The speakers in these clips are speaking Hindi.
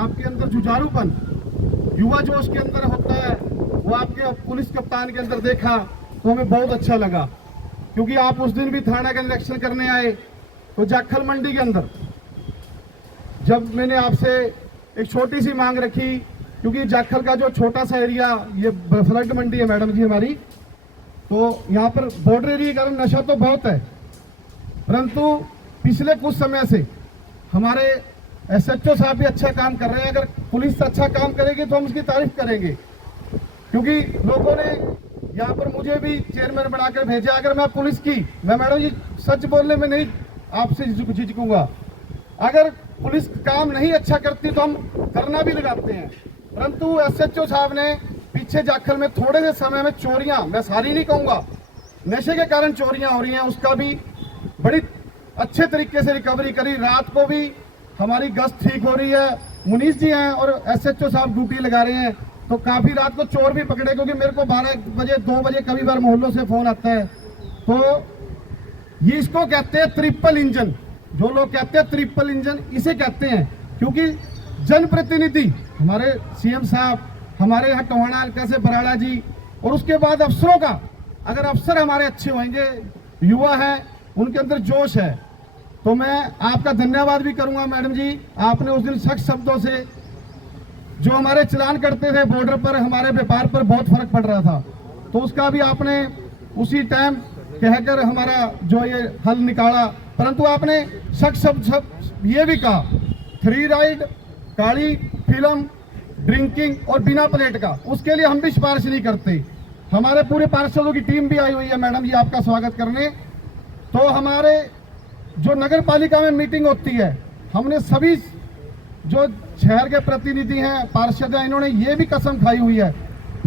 आपके अंदर जुझारूपन, युवा जोश के अंदर होता है, वो आपके पुलिस कप्तान के अंदर देखा तो हमें बहुत अच्छा लगा। क्योंकि आप उस दिन भी थाना का निरीक्षण करने आए तो जाखल मंडी के अंदर जब मैंने आपसे एक छोटी सी मांग रखी, क्योंकि जाखल का जो छोटा सा एरिया, ये फ्लड मंडी है मैडम जी हमारी, तो यहाँ पर बॉर्डर एरिया के कारण नशा तो बहुत है, परंतु पिछले कुछ समय से हमारे एसएचओ साहब भी अच्छा काम कर रहे हैं। अगर पुलिस अच्छा काम करेगी तो हम उसकी तारीफ करेंगे, क्योंकि लोगों ने यहाँ पर मुझे भी चेयरमैन बनाकर भेजा। अगर मैं पुलिस की, मैं मैडम जी सच बोलने में नहीं आपसे झिझकूंगा, अगर पुलिस काम नहीं अच्छा करती तो हम करना भी लगाते हैं, परंतु एसएचओ साहब ने पीछे जाखल में थोड़े से समय में चोरियां, मैं सारी नहीं कहूंगा, नशे के कारण चोरियां हो रही हैं, उसका भी बड़ी अच्छे तरीके से रिकवरी करी। रात को भी हमारी गश्त ठीक हो रही है, मुनीस जी हैं और एसएचओ साहब ड्यूटी लगा रहे हैं, तो काफी रात को चोर भी पकड़े, क्योंकि मेरे को 12 बजे 2 बजे कभी बार मोहल्लों से फोन आता है। तो ये इसको कहते हैं ट्रिपल इंजन, जो लोग कहते हैं ट्रिपल इंजन इसे कहते हैं, क्योंकि जनप्रतिनिधि हमारे सीएम साहब, हमारे यहाँ टोहाना हल्का से बराड़ा जी, और उसके बाद अफसरों का, अगर अफसर हमारे अच्छे होंगे, युवा हैं, उनके अंदर जोश है, तो मैं आपका धन्यवाद भी करूंगा मैडम जी। आपने उस दिन सख्त शब्दों से जो हमारे चलान करते थे बॉर्डर पर, हमारे व्यापार पर बहुत फर्क पड़ रहा था, तो उसका भी आपने उसी टाइम कहकर हमारा जो ये हल निकाला। परंतु आपने सख्त शब्द ये भी कहा, 3 राइड, काली फिल्म, ड्रिंकिंग और बिना प्लेट का, उसके लिए हम भी सिफारिश नहीं करते। हमारे पूरे पार्षदों की टीम भी आई हुई है मैडम जी आपका स्वागत करने। तो हमारे जो नगर पालिका में मीटिंग होती है, हमने सभी जो शहर के प्रतिनिधि हैं, पार्षद हैं, इन्होंने ये भी कसम खाई हुई है,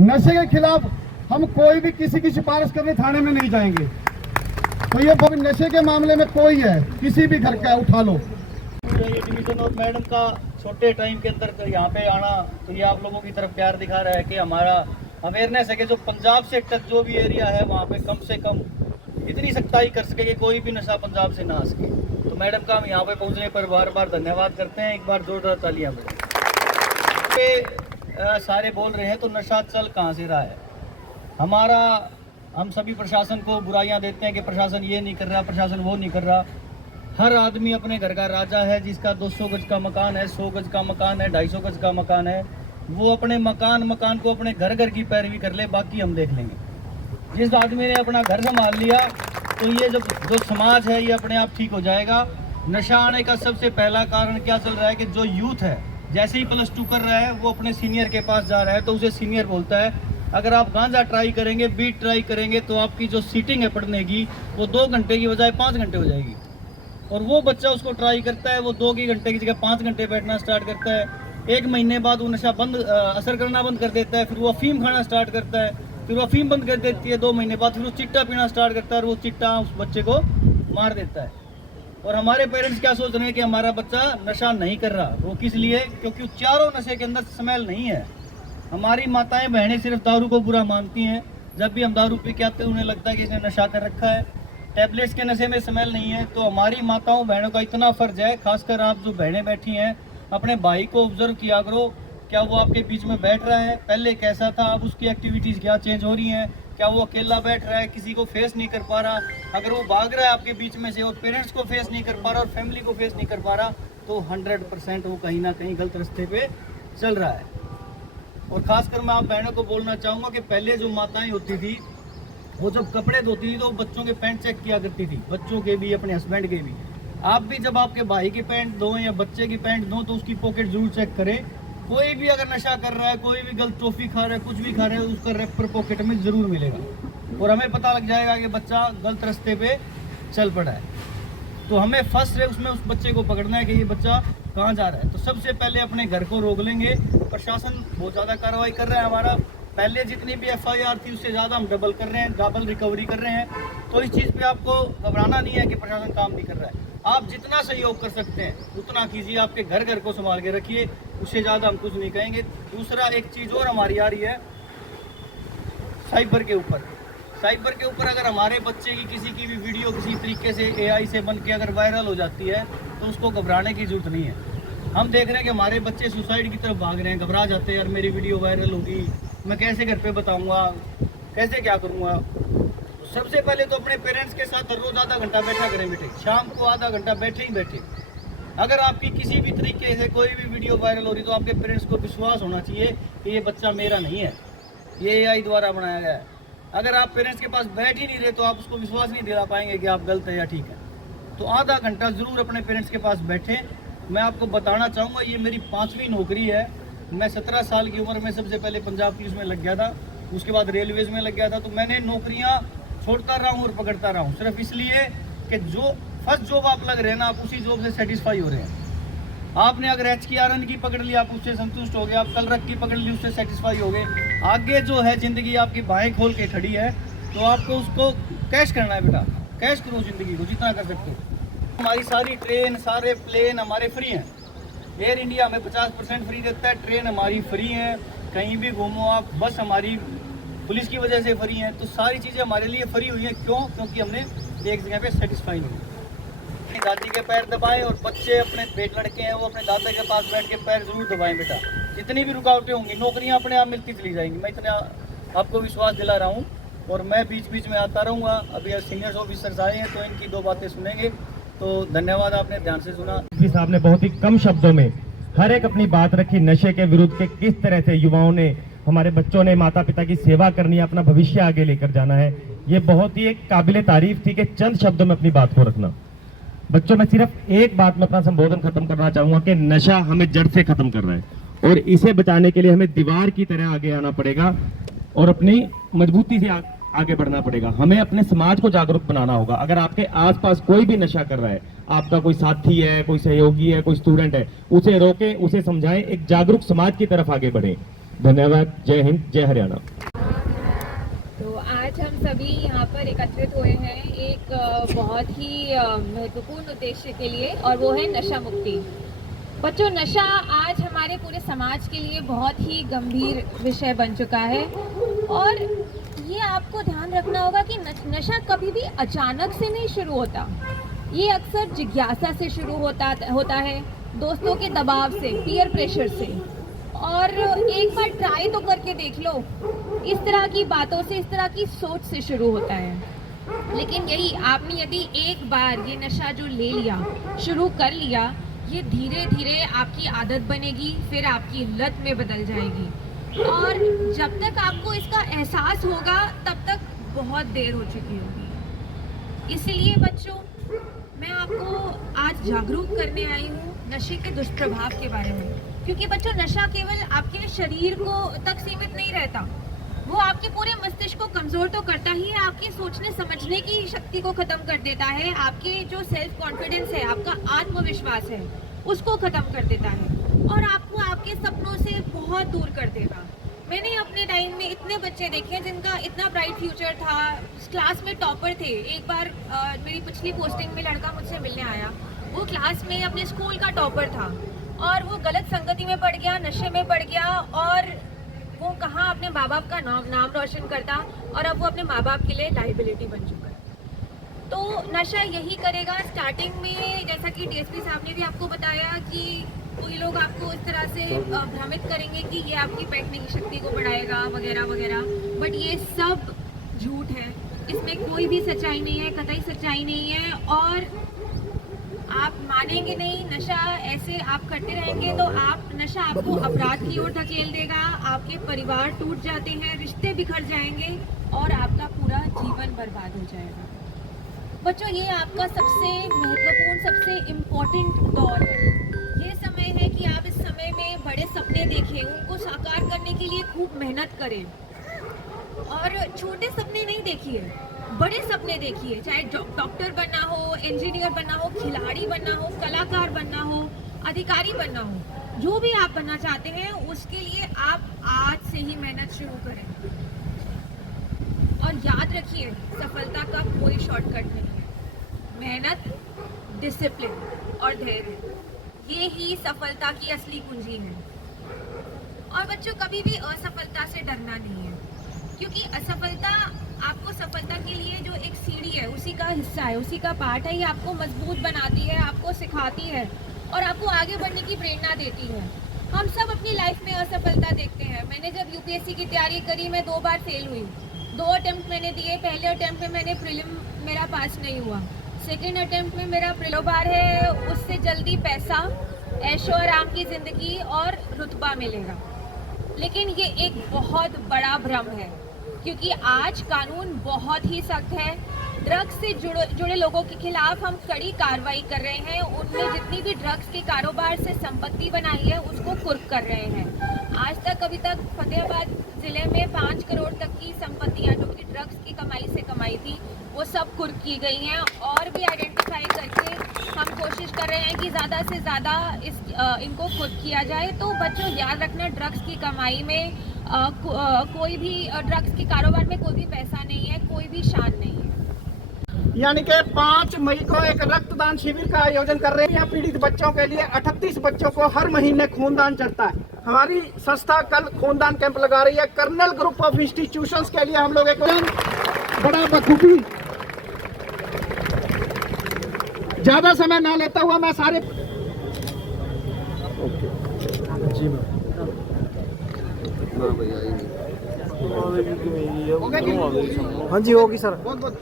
नशे के खिलाफ हम कोई भी किसी की सिफारिश करने थाने में नहीं जाएंगे। तो ये नशे के मामले में कोई है, किसी भी घर का उठा लो। ये डिवीजन और मैडम का छोटे टाइम के अंदर यहाँ पे आना, तो ये आप लोगों की तरफ प्यार दिखा रहा है कि हमारा अवेयरनेस है कि जो पंजाब से टच जो भी एरिया है वहाँ पे कम से कम इतनी सख्ताई कर सके कि कोई भी नशा पंजाब से ना आ सके। तो मैडम का हम यहाँ पे पहुँचने पर बार बार धन्यवाद करते हैं। एक बार जोरदार तालियां बजाएं। पे सारे बोल रहे हैं तो नशा चल कहाँ से रहा है हमारा। हम सभी प्रशासन को बुराइयां देते हैं कि प्रशासन ये नहीं कर रहा, प्रशासन वो नहीं कर रहा। हर आदमी अपने घर का राजा है, जिसका 200 गज का मकान है, 100 गज का मकान है, 250 गज का मकान है, वो अपने मकान को अपने घर घर की पैरवी कर ले, बाकी हम देख लेंगे। जिस आदमी ने अपना घर संभाल लिया तो ये जो समाज है ये अपने आप ठीक हो जाएगा। नशा आने का सबसे पहला कारण क्या चल रहा है कि जो यूथ है जैसे ही +2 कर रहा है वो अपने सीनियर के पास जा रहा है तो उसे सीनियर बोलता है अगर आप गांजा ट्राई करेंगे, बीट ट्राई करेंगे तो आपकी जो सीटिंग है पढ़ने की वो 2 घंटे की बजाय 5 घंटे हो जाएगी। और वो बच्चा उसको ट्राई करता है, वो 2 घंटे की जगह 5 घंटे बैठना स्टार्ट करता है। 1 महीने बाद वो नशा असर करना बंद कर देता है, फिर वो अफीम खाना स्टार्ट करता है, फिर वो अफीम बंद कर देती है। 2 महीने बाद फिर वो चिट्टा पीना स्टार्ट करता है और वो चिट्टा उस बच्चे को मार देता है। और हमारे पेरेंट्स क्या सोच रहे हैं कि हमारा बच्चा नशा नहीं कर रहा, वो किस लिए? क्योंकि चारों नशे के अंदर स्मेल नहीं है। हमारी माताएं बहनें सिर्फ दारू को बुरा मानती हैं। जब भी हम दारू पी के आते हैं उन्हें लगता है कि इसने नशा कर रखा है। टैबलेट्स के नशे में स्मेल नहीं है। तो हमारी माताओं बहनों का इतना फ़र्ज है, खासकर आप जो बहनें बैठी हैं, अपने भाई को ऑब्जर्व किया करो, क्या वो आपके बीच में बैठ रहा है, पहले कैसा था, अब उसकी एक्टिविटीज़ क्या चेंज हो रही हैं, क्या वो अकेला बैठ रहा है, किसी को फेस नहीं कर पा रहा। अगर वो भाग रहा है आपके बीच में से और पेरेंट्स को फेस नहीं कर पा रहा और फैमिली को फेस नहीं कर पा रहा तो 100% वो कहीं ना कहीं गलत रास्ते पे चल रहा है। और ख़ासकर मैं आप बहनों को बोलना चाहूँगा कि पहले जो माताएं होती थी वो जब कपड़े धोती थी तो बच्चों के पैंट चेक किया करती थी, बच्चों के भी, अपने हस्बैंड के भी। आप भी जब आपके भाई की पैंट दो या बच्चे की पैंट दो तो उसकी पॉकेट जरूर चेक करें। कोई भी अगर नशा कर रहा है, कोई भी गलत टॉफी खा रहा है, कुछ भी खा रहा है, उसका रैपर पॉकेट में ज़रूर मिलेगा और हमें पता लग जाएगा कि बच्चा गलत रास्ते पे चल पड़ा है। तो हमें फर्स्ट है उसमें उस बच्चे को पकड़ना है कि ये बच्चा कहाँ जा रहा है। तो सबसे पहले अपने घर को रोक लेंगे। प्रशासन बहुत ज़्यादा कार्रवाई कर रहा है हमारा, पहले जितनी भी FIR थी उससे ज़्यादा हम डबल कर रहे हैं, डबल रिकवरी कर रहे हैं। तो इस चीज़ पे आपको घबराना नहीं है कि प्रशासन काम नहीं कर रहा है। आप जितना सहयोग कर सकते हैं उतना कीजिए, आपके घर घर को संभाल के रखिए, उससे ज़्यादा हम कुछ नहीं कहेंगे। दूसरा एक चीज़ और हमारी आ रही है साइबर के ऊपर। साइबर के ऊपर अगर हमारे बच्चे की किसी की भी वीडियो किसी तरीके से AI से बन के अगर वायरल हो जाती है तो उसको घबराने की जरूरत नहीं है। हम देख रहे हैं कि हमारे बच्चे सुसाइड की तरफ भाग रहे हैं, घबरा जाते हैं, यार मेरी वीडियो वायरल होगी, मैं कैसे घर पे बताऊंगा, कैसे क्या करूंगा। तो सबसे पहले तो अपने पेरेंट्स के साथ हर रोज आधा घंटा बैठा करें बेटे, शाम को आधा घंटा बैठे ही बैठे। अगर आपकी किसी भी तरीके से कोई भी वीडियो वायरल हो रही तो आपके पेरेंट्स को विश्वास होना चाहिए कि ये बच्चा मेरा नहीं है, ये AI द्वारा बनाया गया है। अगर आप पेरेंट्स के पास बैठ ही नहीं रहे तो आप उसको विश्वास नहीं दिला पाएंगे कि आप गलत है या ठीक है। तो आधा घंटा ज़रूर अपने पेरेंट्स के पास बैठें। मैं आपको बताना चाहूँगा, ये मेरी 5वीं नौकरी है। मैं 17 साल की उम्र में सबसे पहले पंजाब पुलिस में लग गया था, उसके बाद रेलवेज़ में लग गया था। तो मैंने नौकरियाँ छोड़ता रहा हूँ और पकड़ता रहा हूँ, सिर्फ इसलिए कि जो फर्स्ट जॉब आप लग रहे हैं ना, आप उसी जॉब से सेटिस्फाई हो रहे हैं। आपने अगर HKRN की पकड़ ली, आप उससे संतुष्ट हो गए, आप कलरक की पकड़ ली, उससे सेटिस्फाई हो गए। आगे जो है ज़िंदगी आपकी बाहें खोल के खड़ी है, तो आपको उसको कैश करना है बेटा, कैश करो ज़िंदगी को जितना कर सकते हो। हमारी सारी ट्रेन, सारे प्लेन हमारे फ्री हैं। एयर इंडिया हमें 50% फ्री देता है, ट्रेन हमारी फ्री है, कहीं भी घूमो आप, बस हमारी पुलिस की वजह से फ्री हैं। तो सारी चीज़ें हमारे लिए फ्री हुई हैं। क्यों? क्योंकि हमने एक जगह पे सेटिस्फाई नहीं हुई। अपनी दादी के पैर दबाएं, और बच्चे अपने बेट लड़के हैं वो अपने दादा के पास बैठ के पैर जरूर दबाएं बेटा। जितनी भी रुकावटें होंगी, नौकरियां अपने आप मिलती चली जाएंगी, मैं इतना आपको विश्वास दिला रहा हूँ। और मैं बीच बीच में आता रहूँगा। अभी सीनियर ऑफिसर्स आए हैं तो इनकी 2 बातें सुनेंगे। तो धन्यवाद, आपने ध्यान से सुना। साहब ने बहुत ही कम शब्दों में हर एक अपनी बात रखी, नशे के विरुद्ध के किस तरह से युवाओं ने, हमारे बच्चों ने माता पिता की सेवा करनी है, अपना भविष्य आगे लेकर जाना है। ये बहुत ही एक काबिले तारीफ थी कि चंद शब्दों में अपनी बात को रखना। बच्चों, मैं सिर्फ एक बात में अपना संबोधन खत्म करना चाहूंगा कि नशा हमें जड़ से खत्म कर रहा है और इसे बचाने के लिए हमें दीवार की तरह आगे आना पड़ेगा और अपनी मजबूती से आगे बढ़ना पड़ेगा। हमें अपने समाज को जागरूक बनाना होगा। अगर आपके आसपास कोई भी नशा कर रहा है, आपका कोई साथी है, कोई सहयोगी है, कोई स्टूडेंट है, उसे रोकें, उसे समझाएं, एक जागरूक समाज की तरफ आगे बढ़ें। धन्यवाद। जय हिंद, जय हरियाणा। तो आज हम सभी यहाँ पर एकत्रित हुए हैं एक बहुत ही महत्वपूर्ण उद्देश्य के लिए, और वो है नशा मुक्ति। बच्चों, नशा आज हमारे पूरे समाज के लिए बहुत ही गंभीर विषय बन चुका है, और ये आपको ध्यान रखना होगा कि नशा कभी भी अचानक से नहीं शुरू होता। ये अक्सर जिज्ञासा से शुरू होता है, दोस्तों के दबाव से, पीयर प्रेशर से। और एक बार ट्राई तो करके देख लो, इस तरह की बातों से, इस तरह की सोच से शुरू होता है। लेकिन यही आपने यदि एक बार ये नशा जो ले लिया, शुरू कर लिया, ये धीरे धीरे आपकी आदत बनेगी, फिर आपकी लत में बदल जाएगी। और जब तक आपको इसका एहसास होगा तब तक बहुत देर हो चुकी होगी। इसलिए बच्चों, मैं आपको आज जागरूक करने आई हूँ नशे के दुष्प्रभाव के बारे में। क्योंकि बच्चों, नशा केवल आपके शरीर को तक सीमित नहीं रहता, वो आपके पूरे मस्तिष्क को कमज़ोर तो करता ही है, आपकी सोचने समझने की शक्ति को ख़त्म कर देता है, आपके जो सेल्फ कॉन्फिडेंस है, आपका आत्मविश्वास है, उसको ख़त्म कर देता है, और आपको आपके सपनों से बहुत दूर कर देगा। मैंने अपने टाइम में इतने बच्चे देखे जिनका इतना ब्राइट फ्यूचर था, क्लास में टॉपर थे। एक बार मेरी पिछली पोस्टिंग में लड़का मुझसे मिलने आया, वो क्लास में अपने स्कूल का टॉपर था, और वो गलत संगति में पड़ गया, नशे में पड़ गया, और वो कहाँ अपने माँ बाप का नाम रोशन करता, और अब वो अपने माँ बाप के लिए लाइबिलिटी बन चुका है। तो नशा यही करेगा। स्टार्टिंग में जैसा कि DSP साहब ने भी आपको बताया कि कोई लोग आपको इस तरह से भ्रमित करेंगे कि ये आपकी बैठने की शक्ति को बढ़ाएगा वगैरह वगैरह, बट ये सब झूठ है, इसमें कोई भी सच्चाई नहीं है, कतई सच्चाई नहीं है। और आप मानेंगे नहीं, नशा ऐसे आप करते रहेंगे तो नशा आपको अपराध की ओर धकेल देगा, आपके परिवार टूट जाते हैं, रिश्ते बिखर जाएंगे, और आपका पूरा जीवन बर्बाद हो जाएगा। बच्चों, ये आपका सबसे महत्वपूर्ण, सबसे इम्पोर्टेंट दौर है। ये समय है कि आप इस समय में बड़े सपने देखें, उनको साकार करने के लिए खूब मेहनत करें, और छोटे सपने नहीं देखिए, बड़े सपने देखिए। चाहे डॉक्टर बनना हो, इंजीनियर बनना हो, खिलाड़ी बनना हो, कलाकार बनना हो, अधिकारी बनना हो, जो भी आप बनना चाहते हैं उसके लिए आप आज से ही मेहनत शुरू करें। और याद रखिए, सफलता का कोई शॉर्टकट नहीं है। मेहनत, डिसिप्लिन और धैर्य, ये ही सफलता की असली कुंजी है। और बच्चों, कभी भी असफलता से डरना नहीं है, क्योंकि असफलता आपको सफलता के लिए जो एक सीढ़ी है, उसी का हिस्सा है, उसी का पार्ट है। ये आपको मजबूत बनाती है, आपको सिखाती है, और आपको आगे बढ़ने की प्रेरणा देती है। हम सब अपनी लाइफ में असफलता देखते हैं। मैंने जब यूपीएससी की तैयारी करी, मैं 2 बार फेल हुई। 2 अटेम्प्ट मैंने दिए। पहले अटेम्प्ट में मैंने प्रीलिम मेरा पास नहीं हुआ। सेकेंड अटेम्प्ट में मेरा प्रीलिम बार है, उससे जल्दी पैसा, ऐशो आराम की ज़िंदगी और रुतबा मिलेगा। लेकिन ये एक बहुत बड़ा भ्रम है, क्योंकि आज कानून बहुत ही सख्त है। ड्रग्स से जुड़े लोगों के खिलाफ हम कड़ी कार्रवाई कर रहे हैं। उनने जितनी भी ड्रग्स के कारोबार से संपत्ति बनाई है उसको कुर्क कर रहे हैं। आज तक अभी तक फतेहाबाद जिले में 5 करोड़ तक की संपत्तियां जो कि ड्रग्स की कमाई से कमाई थी, वो सब कुर्क की गई हैं। और भी आइडेंटिफाई करके हम कोशिश कर रहे हैं कि ज़्यादा से ज़्यादा इनको कुर्क किया जाए। तो बच्चों, याद रखना, ड्रग्स की कमाई में कोई भी ड्रग्स के कारोबार में कोई भी पैसा नहीं है, कोई भी शान नहीं है। यानी कि 5 मई को एक रक्तदान शिविर का आयोजन कर रहे हैं। पीड़ित बच्चों के लिए 38 बच्चों को हर महीने खूनदान चलता है। हमारी संस्था कल खूनदान कैंप लगा रही है। कर्नल ग्रुप ऑफ इंस्टीट्यूशंस के लिए हम लोग एक बड़ा बखूबी, ज्यादा समय ना लेता हुआ मैं सारे हाँ जी, होगी सर। बहुत बहुत